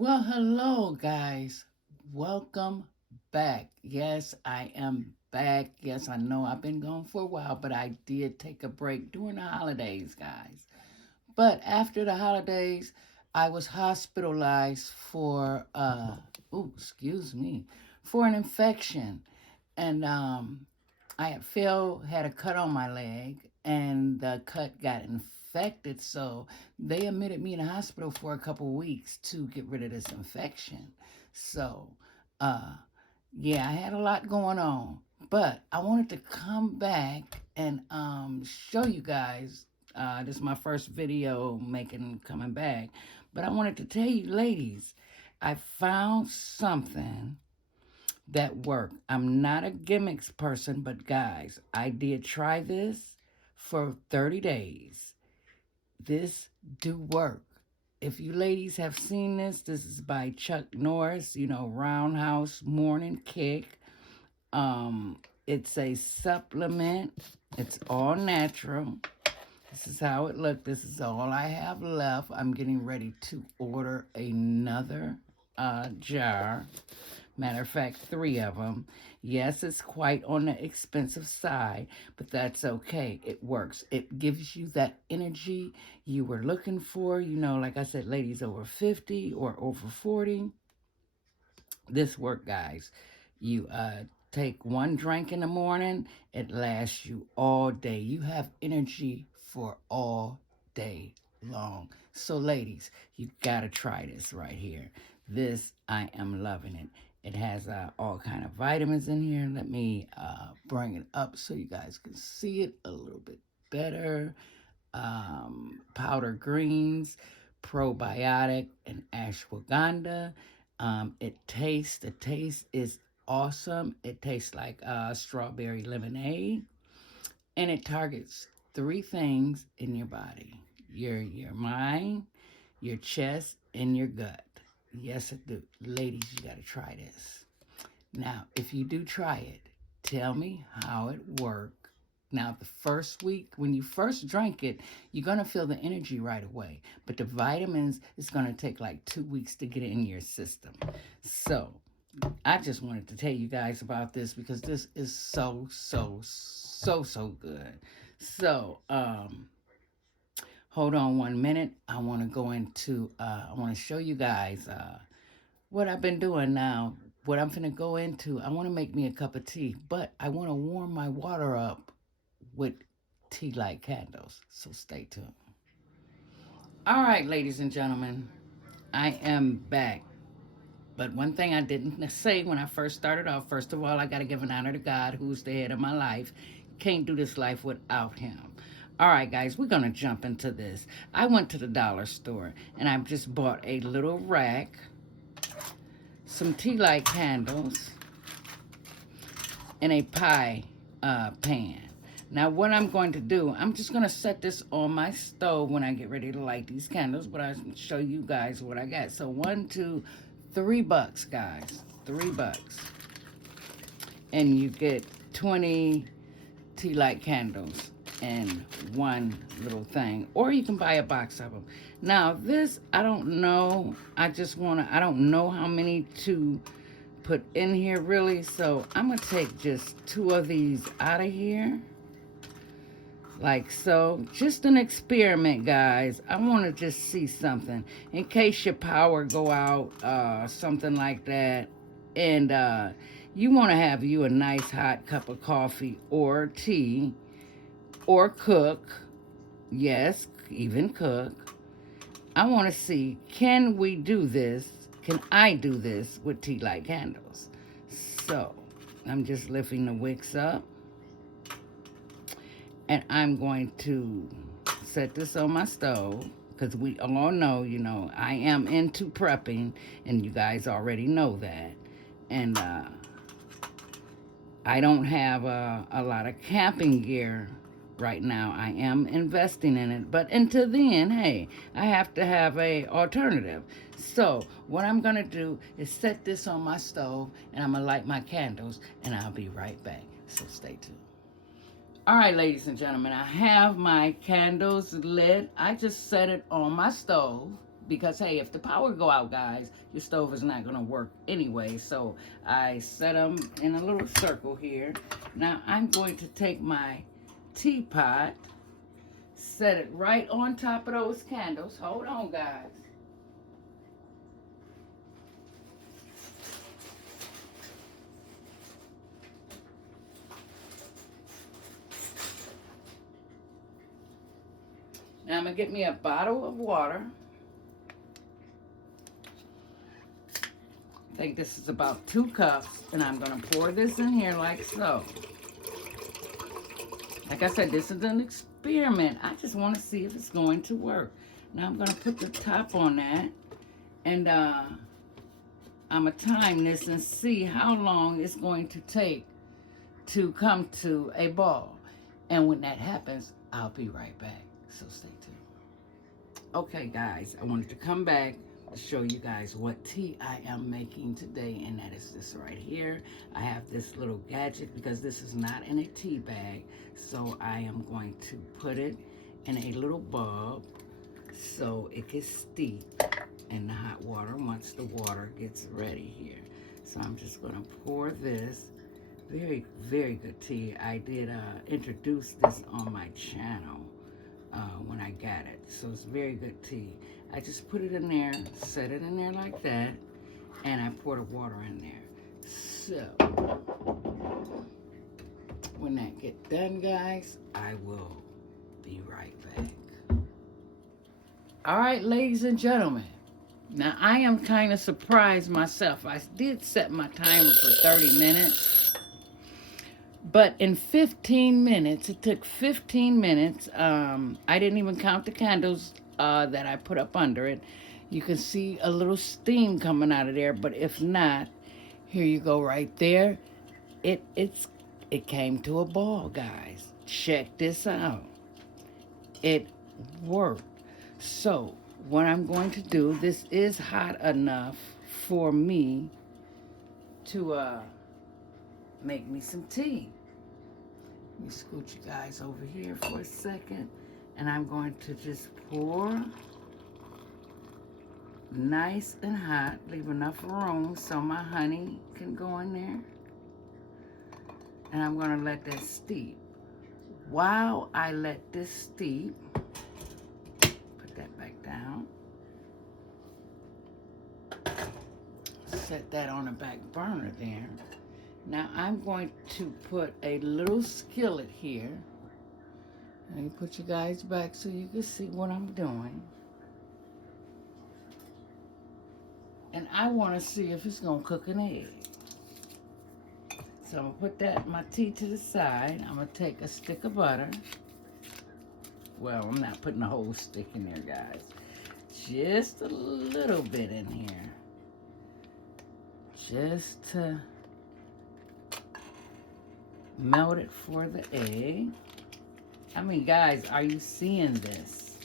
Well, hello, guys. Welcome back. Yes, I am back. Yes, I know I've been gone for a while, but I did take a break during the holidays, guys. But after the holidays, I was hospitalized for, excuse me, for an infection. And I had a cut on my leg, and the cut got infected. So they admitted me in the hospital for a couple weeks to get rid of this infection. So, uh, yeah, I had a lot going on, but I wanted to come back and show you guys. This is my first video making coming back, but I wanted to tell you, ladies, I found something that work. I'm not a gimmicks person, but guys, I did try this for 30 days. This do work. If you ladies have seen this is by Chuck Norris, Roundhouse Morning Kick. It's a supplement. It's all natural. This is how it looked. This is all I have left. I'm getting ready to order another jar. Matter of fact, 3 of them. Yes, it's quite on the expensive side, but that's okay. It works. It gives you that energy you were looking for. Like I said, ladies over 50 or over 40. This work, guys. You take one drink in the morning, it lasts you all day. You have energy for all day long. So, ladies, you gotta try this right here. This, I am loving it. It has all kind of vitamins in here. Let me bring it up so you guys can see it a little bit better. Powder greens, probiotic, and ashwagandha. The taste is awesome. It tastes like strawberry lemonade, and it targets 3 things in your body: your mind, your chest, and your gut. Yes, it do. Ladies, you gotta try this. Now, if you do try it, tell me how it worked. Now, the first week, when you first drink it, you're going to feel the energy right away. But the vitamins, it's going to take like 2 weeks to get in your system. So, I just wanted to tell you guys about this because this is so good. So, hold on 1 minute. I want to I want to show you guys what I've been doing now. What I'm going to go into, I want to make me a cup of tea, but I want to warm my water up with tea light candles. So stay tuned. All right, ladies and gentlemen, I am back. But one thing I didn't say when I first started off, first of all, I got to give an honor to God, who's the head of my life. Can't do this life without him. All right, guys, we're going to jump into this. I went to the dollar store and I just bought a little rack, some tea light candles, and a pie pan. Now, what I'm going to do, I'm just going to set this on my stove when I get ready to light these candles, but I'll show you guys what I got. So, $3, guys. $3. And you get 20 tea light candles in one little thing. Or you can buy a box of them. Now, this, I don't know. I don't know how many to put in here really. So, I'm going to take just 2 of these out of here. Like so. Just an experiment, guys. I want to just see something in case your power go out, something like that, and you want to have you a nice hot cup of coffee or tea, or cook. Yes, even cook. I want to see, can we do this? Can I do this with tea light candles? So I'm just lifting the wicks up. And I'm going to set this on my stove because we all know, I am into prepping, and you guys already know that. And I don't have a lot of camping gear right now. I am investing in it, but until then, hey, I have to have a alternative. So what I'm gonna do is set this on my stove, and I'm gonna light my candles, and I'll be right back. So stay tuned. All right, ladies and gentlemen, I have my candles lit. I just set it on my stove. because hey, if the power go out, guys, your stove is not gonna work anyway. So I set them in a little circle here. Now I'm going to take my teapot, set it right on top of those candles. Hold on, guys. Now I'm gonna get me a bottle of water. I think this is about 2 cups, and I'm gonna pour this in here like so. Like I said, this is an experiment. I just want to see if it's going to work. Now I'm gonna put the top on that, and I'm gonna time this and see how long it's going to take to come to a ball. And when that happens, I'll be right back. So stay tuned. Okay, guys, I wanted to come back to show you guys what tea I am making today, and that is this right here. I have this little gadget because this is not in a tea bag, so I am going to put it in a little bulb so it gets steep in the hot water once the water gets ready here. So I'm just going to pour this. Very, very good tea. I did introduce this on my channel when I got it. So it's very good tea. I just put it in there, set it in there like that, and I pour the water in there. So when that get done, guys, I will be right back. All right, ladies and gentlemen. Now, I am kind of surprised myself. I did set my timer for 30 minutes. But in 15 minutes, it took 15 minutes. I didn't even count the candles that I put up under it. You can see a little steam coming out of there, but if not, here you go right there. It came to a ball, guys. Check this out. It worked. So what I'm going to do, this is hot enough for me to make me some tea. Let me scoot you guys over here for a second, and I'm going to just pour nice and hot, leave enough room so my honey can go in there, and I'm going to let that steep. While I let this steep, put that back down, set that on the back burner there. Now I'm going to put a little skillet here. Let me put you guys back so you can see what I'm doing. And I want to see if it's going to cook an egg. So I'm going to put my tea to the side. I'm going to take a stick of butter. Well, I'm not putting the whole stick in there, guys. Just a little bit in here. Just to melt it for the egg. I mean, guys, are you seeing this?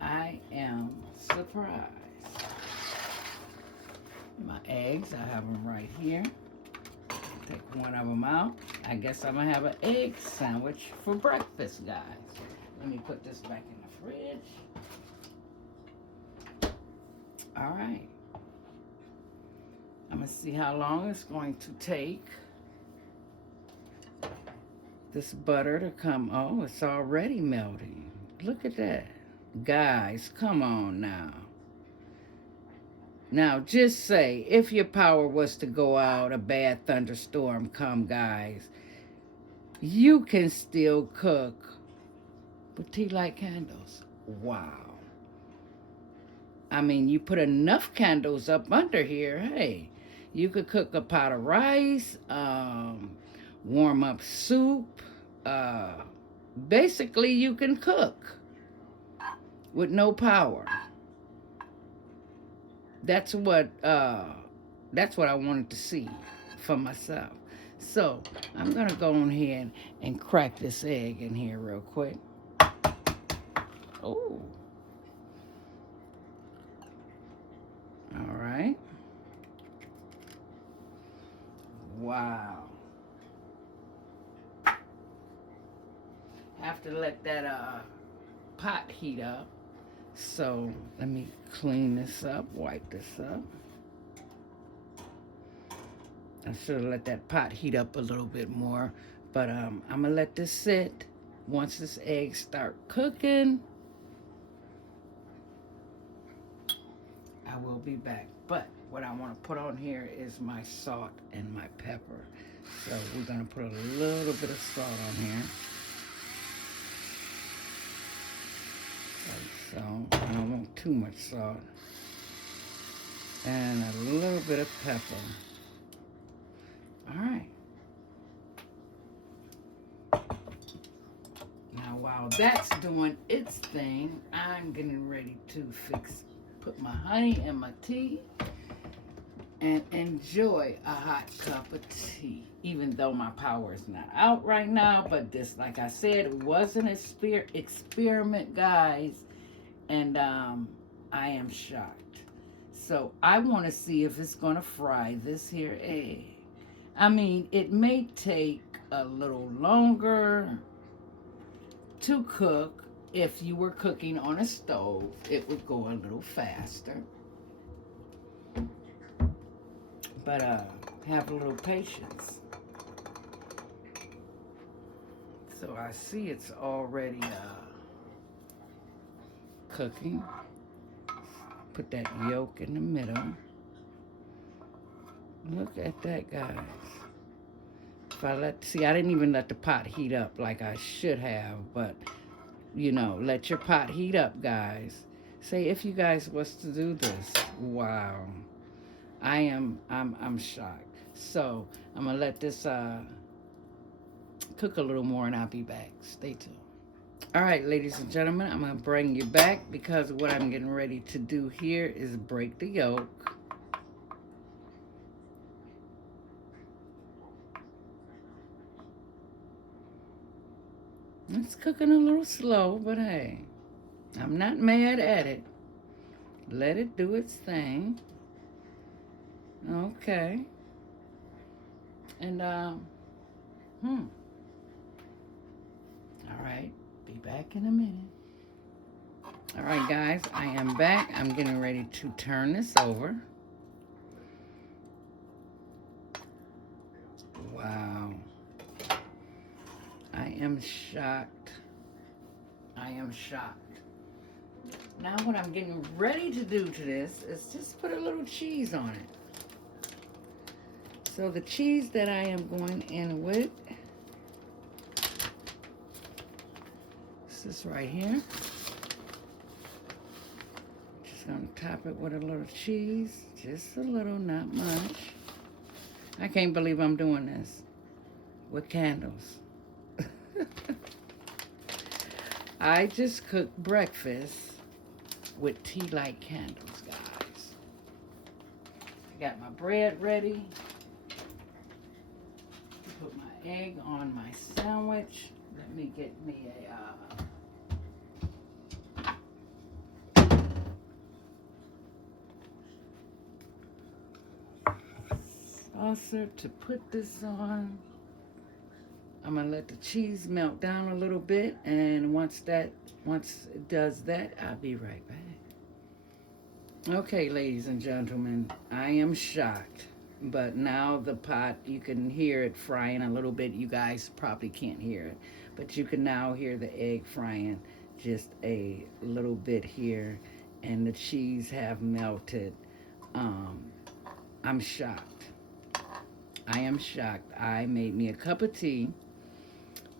I am surprised. My eggs, I have them right here. Take one of them out. I guess I'm gonna have an egg sandwich for breakfast, guys. Let me put this back in the fridge. All right. I'm gonna see how long it's going to take this butter to come. Oh, it's already melting. Look at that. Guys, come on now. Now, just say, if your power was to go out, a bad thunderstorm come, guys, you can still cook with tea light candles. Wow. I mean, you put enough candles up under here, hey, you could cook a pot of rice, warm up soup. Basically, you can cook with no power. That's what I wanted to see for myself. So I'm gonna go on here and crack this egg in here real quick. Oh. All right. Wow. Have to let that pot heat up. So let me clean this up, wipe this up. I should have let that pot heat up a little bit more, but I'm gonna let this sit. Once this egg start cooking, I will be back. But what I want to put on here is my salt and my pepper. So we're gonna put a little bit of salt on here. Like so. I don't want too much salt. And a little bit of pepper. All right. Now while that's doing its thing, I'm getting ready to put my honey in my tea and enjoy a hot cup of tea. Even though my power is not out right now, but this, like I said, it was an experiment, guys, and I am shocked. So I want to see if it's going to fry this here egg. I mean, it may take a little longer to cook. If you were cooking on a stove, it would go a little faster. But have a little patience. So I see it's already cooking. Put that yolk in the middle. Look at that, guys. See, I didn't even let the pot heat up like I should have, but you know, let your pot heat up, guys. Say if you guys was to do this. Wow. I'm shocked. So I'm gonna let this cook a little more and I'll be back. Stay tuned. All right, ladies and gentlemen, I'm gonna bring you back because what I'm getting ready to do here is break the yolk. It's cooking a little slow, but hey, I'm not mad at it. Let it do its thing. Okay. And, all right, be back in a minute. All right, guys, I am back. I'm getting ready to turn this over. Wow. I am shocked. I am shocked. Now what I'm getting ready to do to this is just put a little cheese on it. So the cheese that I am going in with is this right here. Just gonna top it with a little cheese. Just a little, not much. I can't believe I'm doing this with candles. I just cooked breakfast with tea light candles, guys. I got my bread ready. Put my egg on my sandwich. Let me get me a saucer to put this on. I'm gonna let the cheese melt down a little bit, and once it does that, I'll be right back. Okay, ladies and gentlemen, I am shocked, but now the pot, you can hear it frying a little bit. You guys probably can't hear it, but you can now hear the egg frying just a little bit here, and the cheese have melted. I'm shocked. I am shocked. I made me a cup of tea,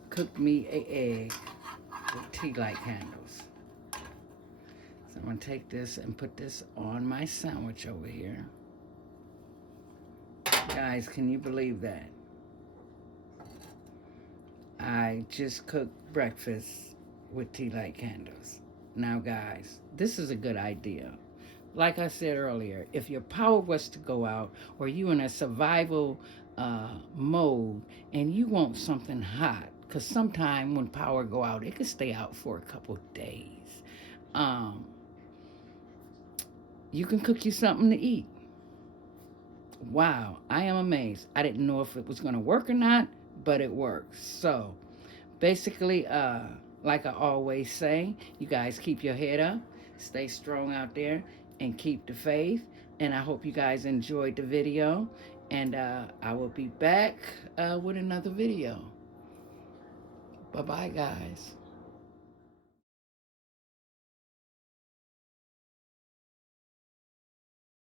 cooked me an egg with tea light candles. So I'm going to take this and put this on my sandwich over here. Guys, can you believe that? I just cooked breakfast with tea light candles. Now, guys, this is a good idea. Like I said earlier, if your power was to go out or you in a survival mode and you want something hot, because sometimes when power go out, it could stay out for a couple of days. You can cook you something to eat. Wow, I am amazed. I didn't know if it was going to work or not, but it works. So, basically, like I always say, you guys keep your head up, Stay strong out there and keep the faith. And I hope you guys enjoyed the video. And I will be back with another video. Bye-bye, guys.